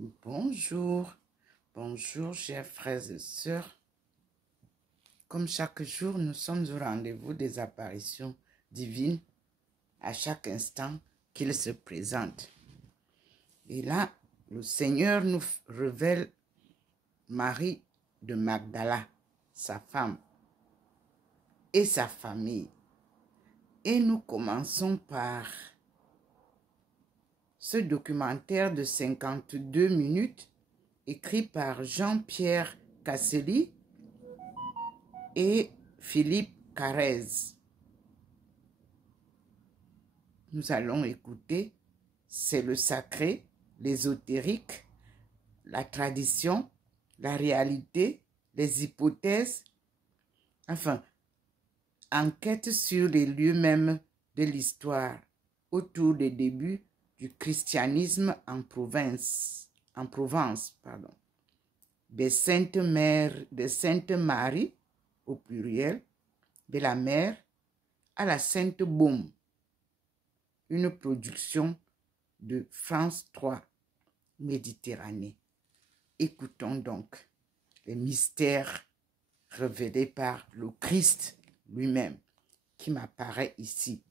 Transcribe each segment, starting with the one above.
Bonjour, bonjour chers frères et sœurs. Comme chaque jour, nous sommes au rendez-vous des apparitions divines à chaque instant qu'il se présente. Et là, le Seigneur nous révèle Marie de Magdala, sa femme et sa famille. Et nous commençons par ce documentaire de 52 minutes écrit par Jean-Pierre Casselli et Philippe Carrez. Nous allons écouter, c'est le sacré, l'ésotérique, la tradition, la réalité, les hypothèses, enfin, enquête sur les lieux mêmes de l'histoire autour des débuts du christianisme en Provence, des Saintes Maries au pluriel, de la Mère à la Sainte Baume, une production de France 3 Méditerranée. Écoutons donc les mystères révélés par le Christ lui-même qui m'apparaît ici.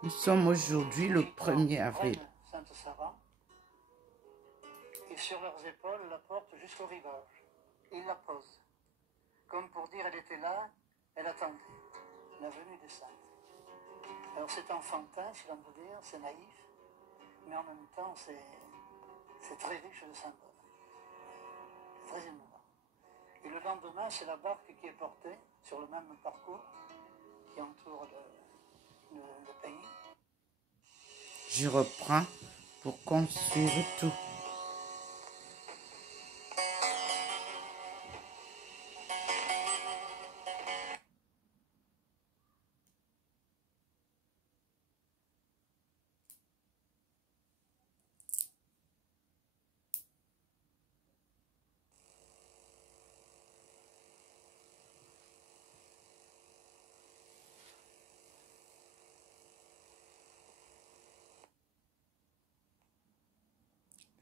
Nous sommes aujourd'hui le 1er avril. Sainte Sarah, et sur leurs épaules la porte jusqu'au rivage. Ils la posent, comme pour dire elle était là, elle attendait la venue des saints. Alors c'est enfantin, si l'on peut dire, c'est naïf, mais en même temps c'est très riche de symboles. C'est très émouvant. Et le lendemain, c'est la barque qui est portée sur le même parcours qui entoure le pays. Je reprends pour construire tout.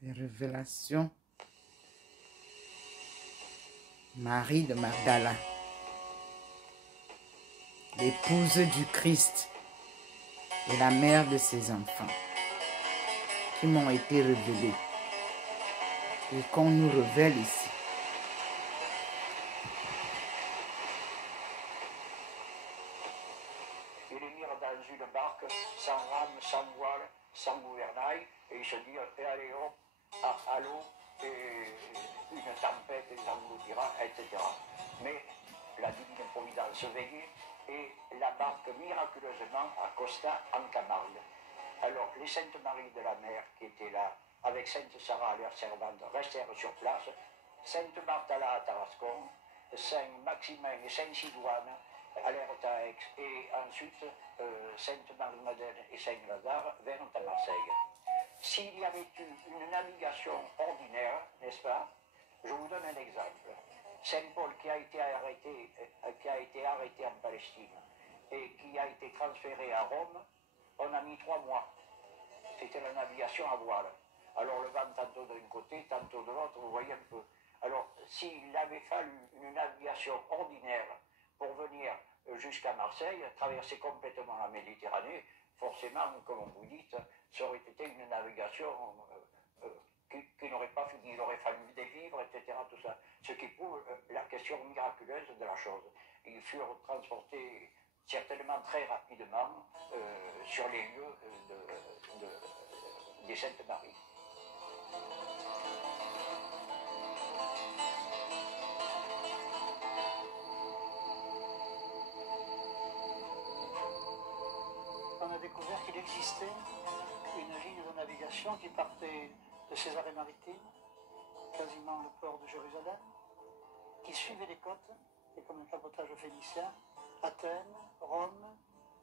Les révélations. Marie de Magdala, l'épouse du Christ et la mère de ses enfants, qui m'ont été révélés et qu'on nous révèle ici. Il est mis dans une barque sans rame, sans voile, sans gouvernail, et il se dit, allez hop, à l'eau, et une tempête les engloutira, etc. Mais la divine providence veillait, et la barque miraculeusement accosta en Camargue. Alors les Saintes Maries de la Mer qui étaient là, avec Sainte Sarah, leur servante, restèrent sur place, Sainte Marthe à Tarascon, Saint Maximin et Saint Sidoine allèrent à Aix, et ensuite Sainte Marie-Madeleine et Saint Lazare vinrent à Marseille. S'il y avait eu une navigation ordinaire, n'est-ce pas, je vous donne un exemple. Saint Paul qui a été arrêté en Palestine et qui a été transféré à Rome, on a mis 3 mois. C'était la navigation à voile. Alors le vent tantôt d'un côté, tantôt de l'autre, vous voyez un peu. Alors s'il avait fallu une navigation ordinaire pour venir jusqu'à Marseille, traverser complètement la Méditerranée, forcément, comme vous dites, ça aurait été une navigation qui n'aurait pas fini. Il aurait fallu des vivres, etc. Tout ça. Ce qui prouve la question miraculeuse de la chose. Ils furent transportés certainement très rapidement sur les lieux des Saintes Maries. On a découvert qu'il existait une ligne de navigation navigation qui partait de Césarée-Maritime, quasiment le port de Jérusalem, qui suivait les côtes, et comme le cabotage phénicien, Athènes, Rome,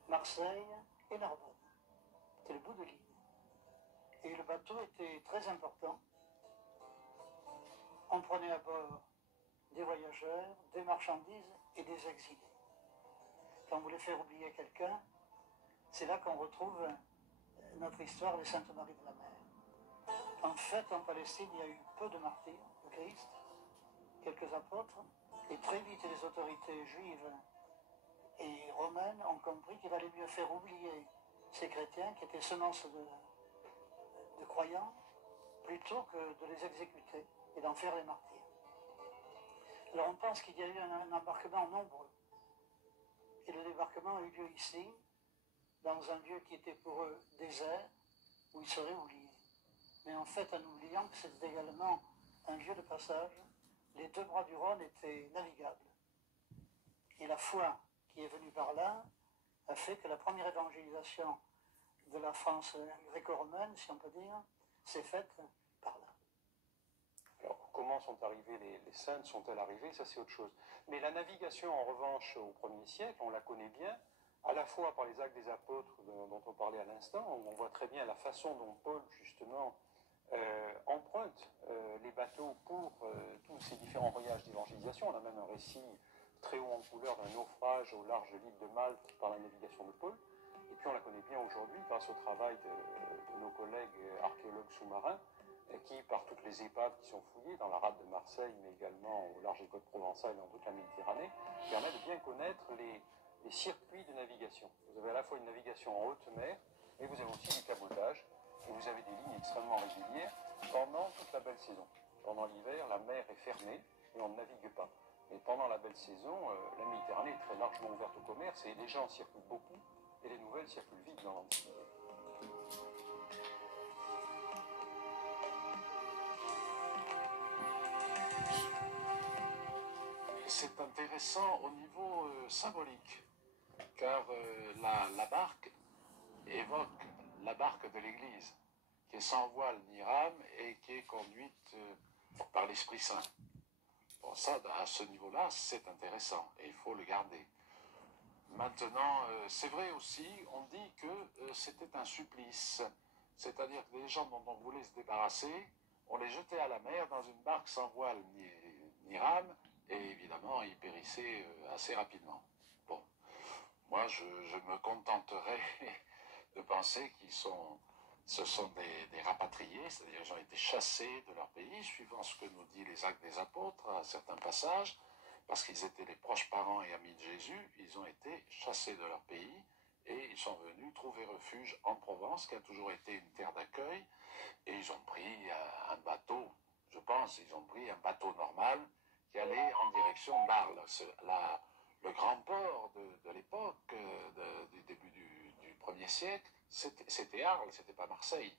Marseille et Narbonne. C'était le bout de l'île. Et le bateau était très important. On prenait à bord des voyageurs, des marchandises et des exilés. Quand on voulait faire oublier quelqu'un, c'est là qu'on retrouve notre histoire de Sainte Marie de la Mer. En fait, en Palestine, il y a eu peu de martyrs de Christ, quelques apôtres, et très vite les autorités juives et romaines ont compris qu'il allait mieux faire oublier ces chrétiens qui étaient semences de croyants, plutôt que de les exécuter et d'en faire les martyrs. Alors on pense qu'il y a eu un embarquement nombreux. Et le débarquement a eu lieu ici, dans un lieu qui était pour eux désert, où ils seraient oubliés. Mais en fait, en oubliant que c'était également un lieu de passage, les deux bras du Rhône étaient navigables. Et la foi qui est venue par là a fait que la première évangélisation de la France gréco-romaine, si on peut dire, s'est faite par là. Alors, comment sont arrivées les saintes, sont-elles arrivées? Ça, c'est autre chose. Mais la navigation, en revanche, au 1er siècle, on la connaît bien, à la fois par les actes des apôtres dont on parlait à l'instant, où on voit très bien la façon dont Paul, justement, emprunte les bateaux pour tous ces différents voyages d'évangélisation. On a même un récit très haut en couleur d'un naufrage au large de l'île de Malte par la navigation de Paul. Et puis on la connaît bien aujourd'hui grâce au travail de nos collègues archéologues sous-marins qui, par toutes les épaves qui sont fouillées dans la rade de Marseille, mais également au large des côtes provençales et dans toute la Méditerranée, permettent de bien connaître les circuits de navigation. Vous avez à la fois une navigation en haute mer, et vous avez aussi du cabotage, et vous avez des lignes extrêmement régulières pendant toute la belle saison. Pendant l'hiver, la mer est fermée et on ne navigue pas. Mais pendant la belle saison, la Méditerranée est très largement ouverte au commerce et les gens circulent beaucoup et les nouvelles circulent vite dans l'Antiquité. C'est intéressant au niveau symbolique, car la barque évoque la barque de l'Église, qui est sans voile ni rame et qui est conduite par l'Esprit Saint. Bon, ça, à ce niveau-là, c'est intéressant et il faut le garder. Maintenant, c'est vrai aussi, on dit que c'était un supplice, c'est-à-dire que les gens dont on voulait se débarrasser, on les jetait à la mer dans une barque sans voile ni rame, et évidemment, ils périssaient assez rapidement. Bon, moi, je me contenterai de penser ce sont des rapatriés, c'est-à-dire qu'ils ont été chassés de leur pays, suivant ce que nous dit les Actes des Apôtres à certains passages, parce qu'ils étaient les proches parents et amis de Jésus, ils ont été chassés de leur pays et ils sont venus trouver refuge en Provence, qui a toujours été une terre d'accueil, et ils ont pris un bateau, je pense, ils ont pris un bateau normal qui allait en direction d'Arles, le grand port de l'époque, du début du 1er siècle, c'était Arles, c'était pas Marseille.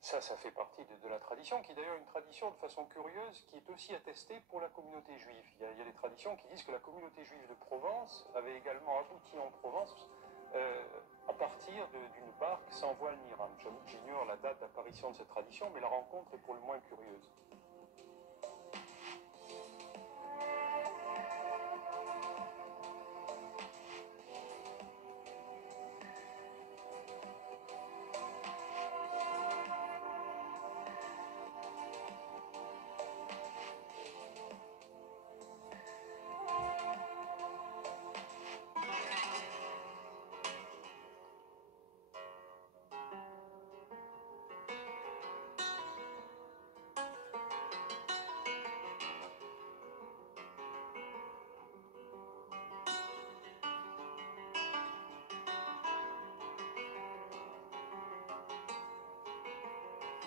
Ça fait partie de la tradition, qui est d'ailleurs une tradition de façon curieuse, qui est aussi attestée pour la communauté juive. Il y a des traditions qui disent que la communauté juive de Provence avait également abouti en Provence à partir d'une barque sans voile ni rame. J'avoue que j'ignore la date d'apparition de cette tradition, mais la rencontre est pour le moins curieuse.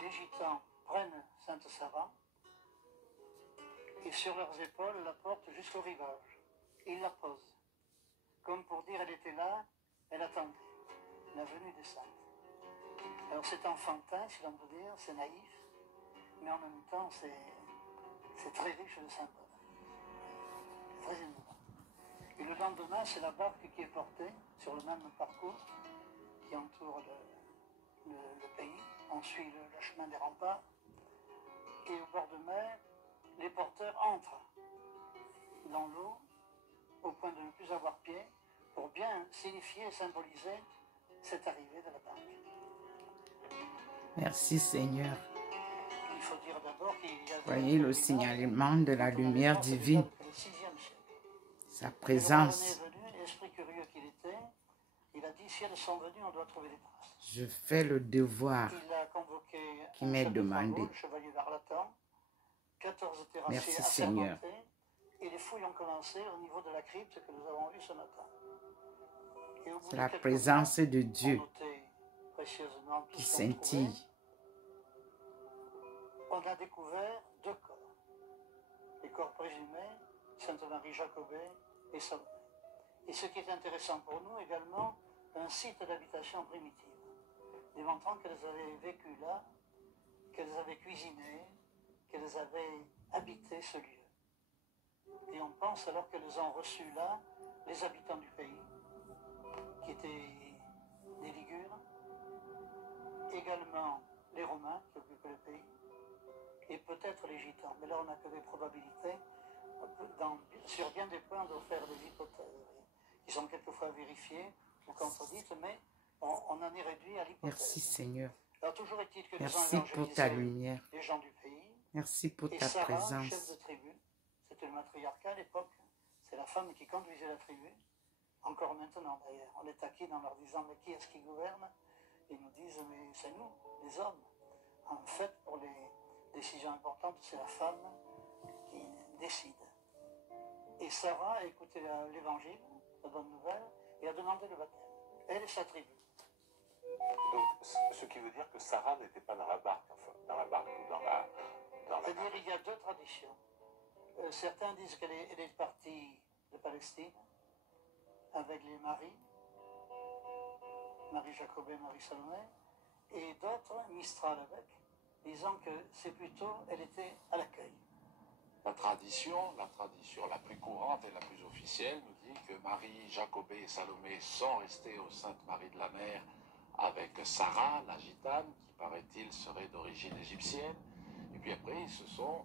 Les Gitans prennent Sainte-Sava et sur leurs épaules la portent jusqu'au rivage. Ils la posent, comme pour dire elle était là, elle attendait la venue des saintes. Alors c'est enfantin, si l'on peut dire, c'est naïf, mais en même temps c'est très riche de symboles. C'est très émouvant. Et le lendemain, c'est la barque qui est portée sur le même parcours qui entoure le pays. On suit chemin des remparts. Et au bord de mer, les porteurs entrent dans l'eau au point de ne plus avoir pied pour bien signifier et symboliser cette arrivée de la barque. Merci Seigneur. Il faut dire d'abord qu'il y a Voyez le signalement de la lumière divine, sa présence. Esprit curieux qu'il était, il a dit si elles sont venues, on doit trouver des traces. Je fais le devoir Il a convoqué qui m'est demandé. le chevalier d'Arlatan, 14 terrassiers Merci Seigneur. Et les fouilles ont commencé au niveau de la crypte que nous avons vue ce matin. C'est la présence de Dieu qui scintille. On a découvert 2 corps. Les corps présumés, Sainte Marie Jacobée et Salomé. Et ce qui est intéressant pour nous également, un site d'habitation primitive, démontrant qu'elles avaient vécu là, qu'elles avaient cuisiné, qu'elles avaient habité ce lieu. Et on pense alors qu'elles ont reçu là les habitants du pays, qui étaient des Ligures, également les Romains qui occupaient le pays, et peut-être les Gitans. Mais là, on n'a que des probabilités. Sur bien des points, on doit faire des hypothèses, qui sont quelquefois vérifiées ou contredites, mais on en est réduit à l'hypothèse. Merci Seigneur. Alors, toujours est-il que Merci pour ta lumière. Les gens du pays. Merci pour et ta Sarah, présence. chef de tribu, c'était le matriarcat à l'époque, c'est la femme qui conduisait la tribu, encore maintenant d'ailleurs. On les taquine en leur disant mais qui est-ce qui gouverne? Ils nous disent mais c'est nous, les hommes. En fait, pour les décisions importantes, c'est la femme qui décide. Et Sarah a écouté l'évangile, la bonne nouvelle, et a demandé le baptême. Elle et sa tribu. Donc, ce qui veut dire que Sarah n'était pas dans la barque, enfin, dans la barque ou dans la C'est-à-dire il y a 2 traditions. Certains disent qu'elle est partie de Palestine avec les Marie Jacobée, Marie Salomé, et d'autres, Mistral avec, disant que c'est plutôt, elle était à l'accueil. La tradition la plus courante et la plus officielle nous dit que Marie, Jacobée et Salomé sont restées aux Saintes Maries de la Mer avec Sarah, la gitane, qui paraît-il serait d'origine égyptienne. Et puis après, ils se sont,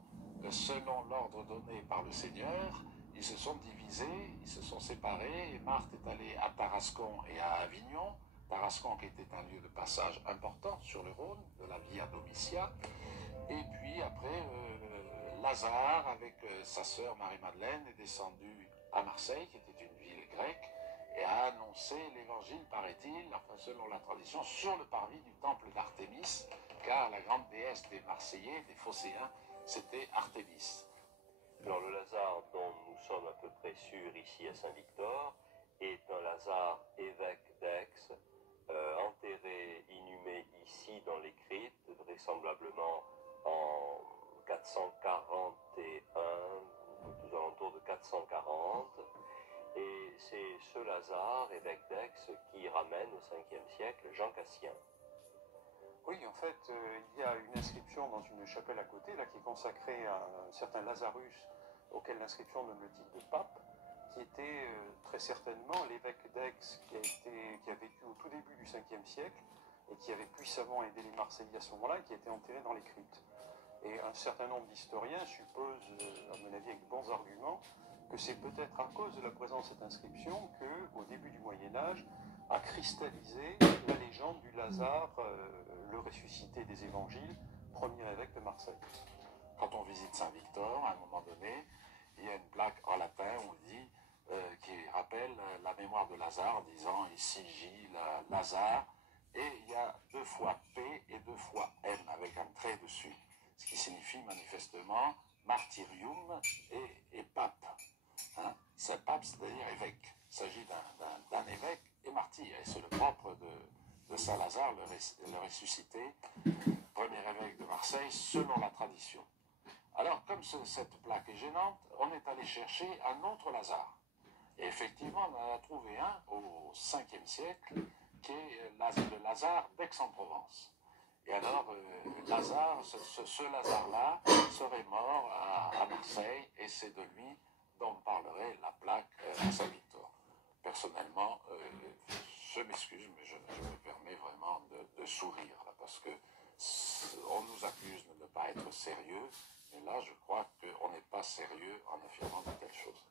selon l'ordre donné par le Seigneur, ils se sont divisés, ils se sont séparés, et Marthe est allée à Tarascon et à Avignon. Tarascon qui était un lieu de passage important sur le Rhône, de la Via Domitia. Et puis après, Lazare, avec sa sœur Marie-Madeleine, est descendu à Marseille, qui était une ville grecque, et a annoncé l'évangile, paraît-il, enfin selon la tradition, sur le parvis du temple d'Artémis, car la grande déesse des Marseillais, des Phocéens, c'était Artémis. Alors le Lazare dont nous sommes à peu près sûrs ici à Saint-Victor est un Lazare évêque d'Aix, enterré, inhumé ici dans les cryptes, vraisemblablement en 441, aux alentours de 440. Et c'est ce Lazare, évêque d'Aix, qui ramène au 5e siècle Jean Cassien. Oui, en fait, il y a une inscription dans une chapelle à côté, là, qui est consacrée à un certain Lazarus, auquel l'inscription donne le titre de pape, qui était très certainement l'évêque d'Aix qui a vécu au tout début du 5e siècle et qui avait puissamment aidé les Marseillais à ce moment-là et qui a été enterré dans les cryptes. Et un certain nombre d'historiens supposent, à mon avis avec de bons arguments, que c'est peut-être à cause de la présence de cette inscription qu'au début du Moyen-Âge a cristallisé la légende du Lazare, le ressuscité des évangiles, premier évêque de Marseille. Quand on visite Saint-Victor, à un moment donné, il y a une plaque en latin où on dit, qui rappelle la mémoire de Lazare en disant ici J, Lazare, et il y a 2 fois P et 2 fois M avec un trait dessus, ce qui signifie manifestement martyrium et pape. Hein? C'est pape, c'est-à-dire évêque. Il s'agit d'un évêque et martyr, et c'est le propre de Saint-Lazare, le ressuscité, premier évêque de Marseille, selon la tradition. Alors, comme cette plaque est gênante, on est allé chercher un autre Lazare. Et effectivement, on en a trouvé un au 5e siècle, qui est le Lazare d'Aix-en-Provence. Et alors, Lazare, ce Lazare-là serait mort à Marseille, et c'est de lui dont parlerait la plaque à Saint-Victor. Personnellement, je m'excuse, mais je me permets vraiment de sourire, là, parce que pas être sérieux. Et là, je crois qu'on n'est pas sérieux en affirmant de telles choses.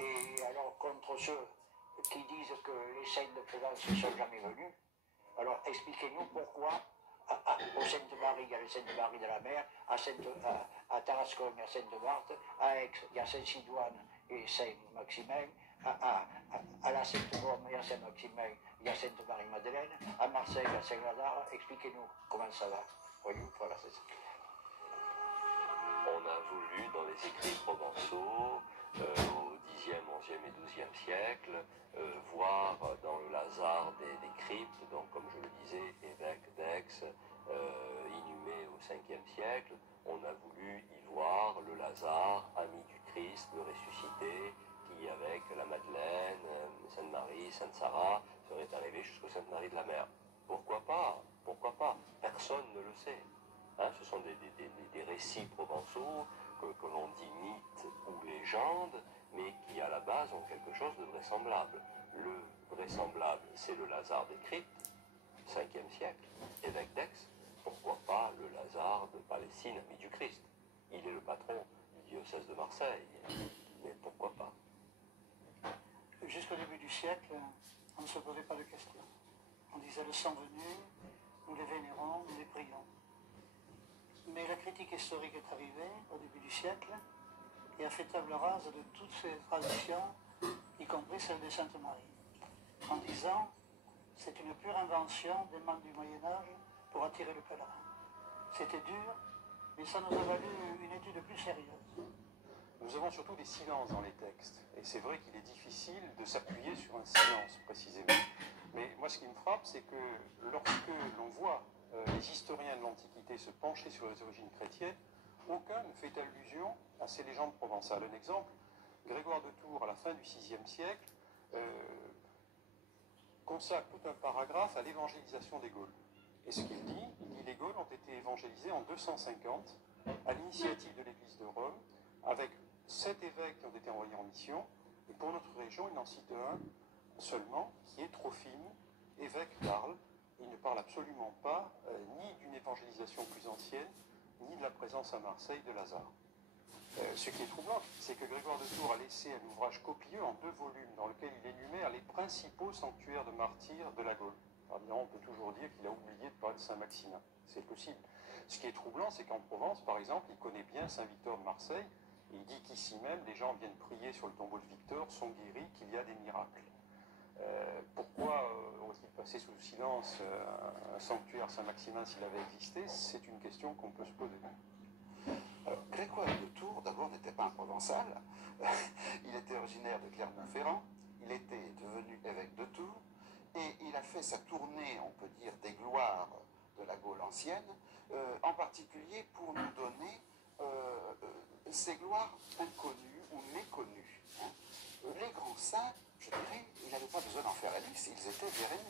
Et alors, contre ceux qui disent que les saints de Provence ne sont jamais venus, alors expliquez-nous pourquoi au Sainte-Marie, il y a le Sainte-Marie de la Mer, à Tarascon, il y a Sainte-Marthe, à Aix, il y a Saint-Sidoine et Saint-Maximin, à la Sainte-Baume, il y a Saint-Maximin, il y a Sainte-Marie-Madeleine, à Marseille, il y a Saint-Lazare. Expliquez-nous comment ça va. Voyez-vous, voilà, c'est ça. On a voulu, dans les écrits provençaux, au Xe, XIe et XIIe siècle, voir dans le Lazare des cryptes, donc comme je le disais, évêque d'Aix, inhumé au Ve siècle, on a voulu y voir le Lazare, ami du Christ, le ressuscité, qui avec la Madeleine, Sainte-Marie, Sainte-Sara, serait arrivé jusqu'au Sainte-Marie de la Mer. Pourquoi pas? Pourquoi pas? Personne ne le sait. Hein, ce sont des récits provençaux que l'on dit mythes ou légendes, mais qui à la base ont quelque chose de vraisemblable. Le vraisemblable, c'est le Lazare des cryptes, 5e siècle, évêque d'Aix. Pourquoi pas le Lazare de Palestine, ami du Christ? Il est le patron du diocèse de Marseille, mais pourquoi pas? Jusqu'au début du siècle, on ne se posait pas de questions. On disait le sang venu, nous les vénérons, nous les prions. Mais la critique historique est arrivée au début du siècle et a fait table rase de toutes ces traditions, y compris celle de Sainte-Marie, en disant c'est une pure invention des membres du Moyen-Âge pour attirer le pèlerin. C'était dur, mais ça nous a valu une étude plus sérieuse. Nous avons surtout des silences dans les textes. Et c'est vrai qu'il est difficile de s'appuyer sur un silence, précisément. Mais moi, ce qui me frappe, c'est que lorsque l'on voit les historiens de l'Antiquité se pencher sur les origines chrétiennes, aucun ne fait allusion à ces légendes provençales. Un exemple, Grégoire de Tours, à la fin du VIe siècle, consacre tout un paragraphe à l'évangélisation des Gaules. Et ce qu'il dit les Gaules ont été évangélisés en 250, à l'initiative de l'Église de Rome, avec 7 évêques qui ont été envoyés en mission, et pour notre région, il en cite un seulement, qui est Trophime, évêque d'Arles. Il ne parle absolument pas ni d'une évangélisation plus ancienne, ni de la présence à Marseille de Lazare. Ce qui est troublant, c'est que Grégoire de Tours a laissé un ouvrage copieux en 2 volumes, dans lequel il énumère les principaux sanctuaires de martyrs de la Gaule. Alors, évidemment, on peut toujours dire qu'il a oublié de parler de Saint-Maximin. C'est possible. Ce qui est troublant, c'est qu'en Provence, par exemple, il connaît bien Saint-Victor de Marseille, et il dit qu'ici même, les gens viennent prier sur le tombeau de Victor, sont guéris, qu'il y a des miracles. Pourquoi aurait-il passé sous silence un sanctuaire Saint-Maximin s'il avait existé? C'est une question qu'on peut se poser. Grégoire de Tours, d'abord, n'était pas un provençal. Il était originaire de Clermont-Ferrand. Il était devenu évêque de Tours. Et il a fait sa tournée, on peut dire, des gloires de la Gaule ancienne, en particulier pour nous donner ces gloires inconnues ou méconnues. Hein. Les grands saints, je dirais, il n'avait pas besoin d'en faire un livre s'ils étaient vénérés.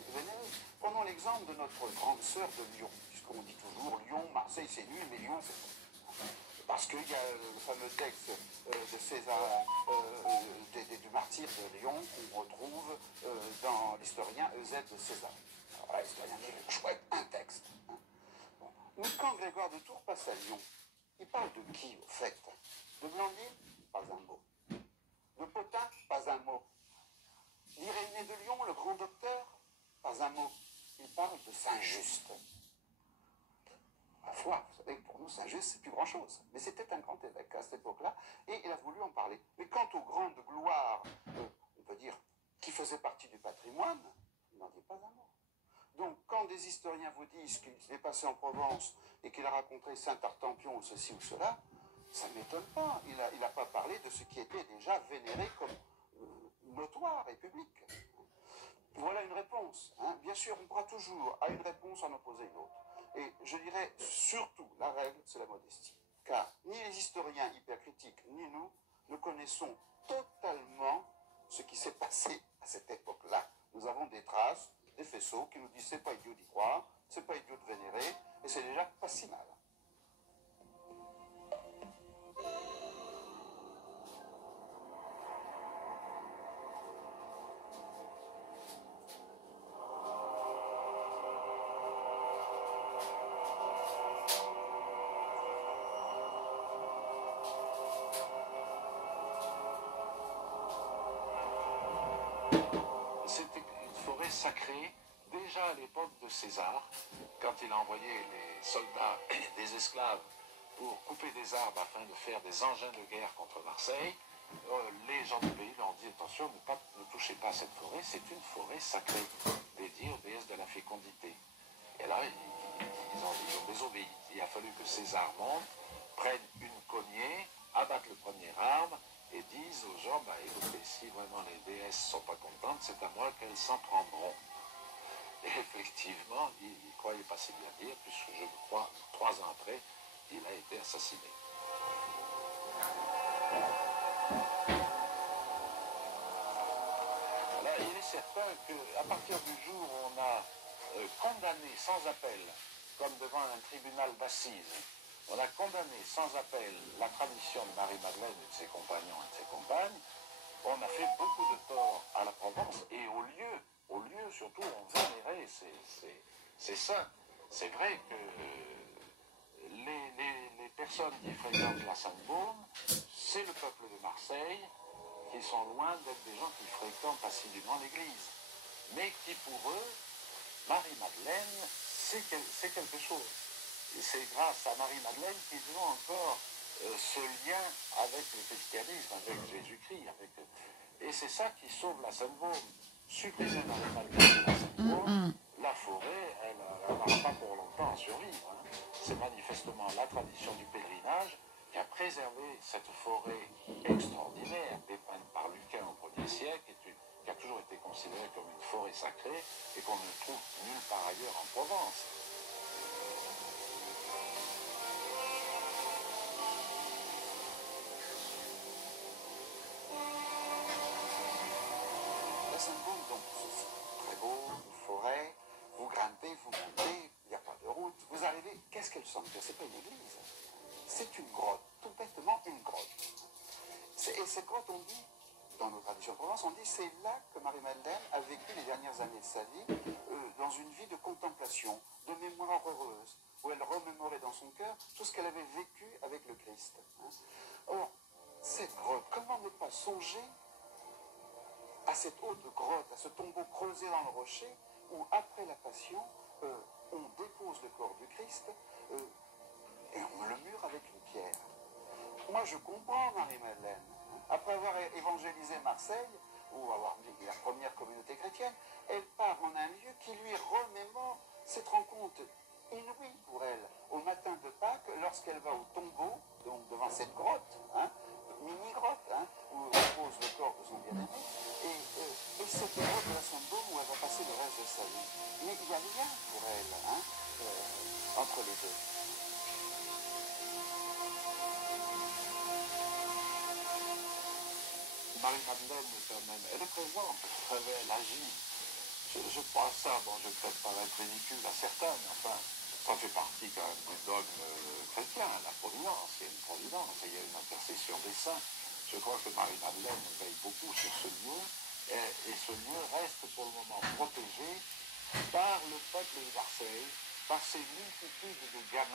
Prenons l'exemple de notre grande sœur de Lyon, puisqu'on dit toujours Lyon, Marseille c'est nul, mais Lyon c'est bon. Parce qu'il y a le fameux texte de César, du martyr de Lyon, qu'on retrouve dans l'historien Eusèbe de César. Alors là, l'historien dit, chouette, un texte. Hein. Bon. Mais quand Grégoire de Tours passe à Lyon, il parle de qui, au fait? De Blandine? Pas un mot. De Potin? Pas un mot. D'Irénée de Lyon, le grand docteur? Pas un mot. Il parle de Saint-Just. Ma foi, vous savez que pour nous, Saint-Just, c'est plus grand-chose. Mais c'était un grand évêque à cette époque-là, et il a voulu en parler. Mais quant aux grandes gloires, on peut dire, qui faisait partie du patrimoine, il n'en dit pas un mot. Donc, quand des historiens vous disent qu'il est passé en Provence et qu'il a rencontré Saint-Artampion ou ceci ou cela, ça ne m'étonne pas. Il n'a pas parlé de ce qui était déjà vénéré comme notoire et public. Voilà une réponse. Hein. Bien sûr, on pourra toujours, à une réponse, en opposer une autre. Et je dirais surtout, la règle, c'est la modestie. Car ni les historiens hypercritiques, ni nous, ne connaissons totalement ce qui s'est passé à cette époque-là. Nous avons des traces, des faisceaux qui nous disent c'est pas idiot d'y croire, c'est pas idiot de vénérer, et c'est déjà pas si mal. C'était une forêt sacrée, déjà à l'époque de César, quand il a envoyé les soldats et des esclaves pour couper des arbres afin de faire des engins de guerre contre Marseille. Les gens du pays leur ont dit attention, ne touchez pas à cette forêt, c'est une forêt sacrée, dédiée aux déesses de la fécondité. Et là, ils ont désobéi. Il a fallu que César monte, prenne une cognée, abatte le premier arbre et disent aux gens, écoutez, si vraiment les déesses ne sont pas contentes, c'est à moi qu'elles s'en prendront. Et effectivement, il ne croyait pas si bien dire, puisque je crois, 3 ans après, il a été assassiné. Alors, il est certain qu'à partir du jour où on a condamné sans appel, comme devant un tribunal d'assises, on a condamné sans appel la tradition de Marie-Madeleine et de ses compagnons et de ses compagnes, on a fait beaucoup de tort à la Provence et au lieu surtout, on vénérait ces saints. C'est vrai que les personnes qui fréquentent la Sainte-Baume, c'est le peuple de Marseille, qui sont loin d'être des gens qui fréquentent assidûment l'église. Mais qui pour eux, Marie-Madeleine, c'est quelque chose. Et c'est grâce à Marie-Madeleine qu'ils ont encore ce lien avec le christianisme, avec Jésus-Christ. Et c'est ça qui sauve la Sainte-Baume. Supprimer Marie-Madeleine de la Sainte-Baume, la forêt, elle n'aura pas pour longtemps à survivre. Hein. C'est manifestement la tradition du pèlerinage qui a préservé cette forêt extraordinaire dépeinte par Lucain au 1er siècle, qui a toujours été considérée comme une forêt sacrée et qu'on ne trouve nulle part ailleurs en Provence. La Sainte-Baume, donc, c'est très beau, une forêt, vous grimpez, vous montez, il n'y a pas de route, vous arrivez, qu'est-ce qu'elle semble? C'est pas une église, c'est une grotte, tout bêtement une grotte. Et cette grotte, on dit, dans nos traditions de Provence, on dit c'est là que Marie-Madeleine a vécu les dernières années de sa vie, dans une vie de contemplation, de mémoire heureuse, où elle remémorait dans son cœur tout ce qu'elle avait vécu avec le Christ. Hein. Or, cette grotte, comment ne pas songer à cette haute grotte, à ce tombeau creusé dans le rocher, où après la Passion, on dépose le corps du Christ et on le mure avec une pierre. Moi, je comprends Marie-Madeleine. Après avoir évangélisé Marseille, ou avoir mis la première communauté chrétienne, elle part en un lieu qui lui remémore cette rencontre inouïe pour elle, au matin de Pâques, lorsqu'elle va au tombeau, donc devant cette grotte, hein, mini-grotte, hein, où repose le corps de son bien-aimé, et cette grotte de la Sainte-Baume où elle va passer le reste de sa vie. Mais il y a lien pour elle, hein, entre les deux. Marie-Madeleine, quand même, elle est présente, elle agit. Je crois à ça, bon, je vais peut-être paraître ridicule à certains, mais enfin, ça fait partie quand même du dogme chrétien, la providence, il y a une providence, il y a une intercession des saints. Je crois que Marie-Madeleine veille beaucoup sur ce lieu, et ce lieu reste pour le moment protégé par le peuple de Marseille, par ces multitudes de gamins